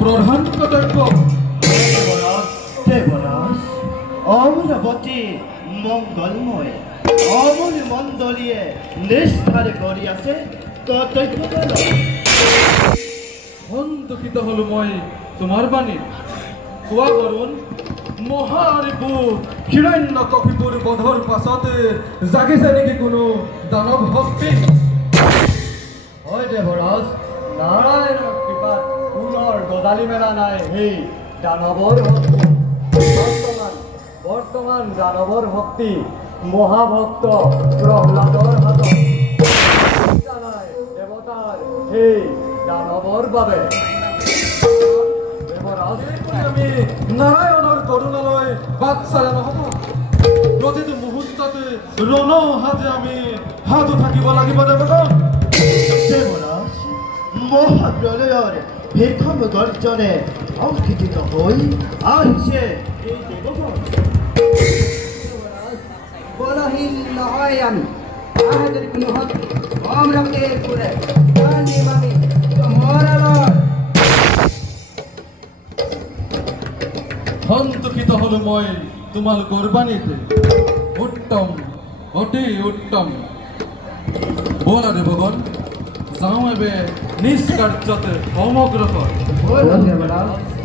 প্ৰধান কৰ্তব্য। দেৱৰাজ অমৰাৱতী মংগলময় অমূল্য মণ্ডলীয়ে নিষ্ঠাৰে কৰি আছে কৰ্তব্য। সন্তোষিত হলো মই তোমাৰ বাণীত। কোৱা বৰুণ, মহাৰিপু হিৰণ্যকশিপুৰ বধৰ পাছতে জাগিছে নেকি কোনো দানৱ শক্তি? হয় দেৱৰাজ, নাৰায়ণৰ কৃপাত পুনৰ গজালি মেলা নাই সেই দানৱৰ শক্তি। বৰ্তমান দানৱৰ শক্তি মহাভক্ত প্ৰহ্লাদৰ হাতত। দেৱতাৰ সেই দানৱৰ বাবে আমি নাৰায়ণৰ কৰোণালৈ বাট চালে নহ'ব। প্ৰতিটো মুহূৰ্ততে ৰণ সাজে আমি সাজু থাকিব লাগিব। দেৱগণ, দেৱৰাজ মহাপ্ৰলয়ৰ ভীষণ গৰ্জনে সংঘটিত হৈ আহিছে এই দেৱগণ। বলহীন নহয় আমি, আহে যদি কোনো কম ৰাখে ফুৰে জানিম আমি মৰালৰ। সন্তোষিত হলো মই তোমালোকৰ বাণীতে। উত্তম, অতি উত্তম। বলা দেৱগণ, যাওঁ এবে নিজ কাৰ্যতে সমগ্ৰ দেৱৰাজ।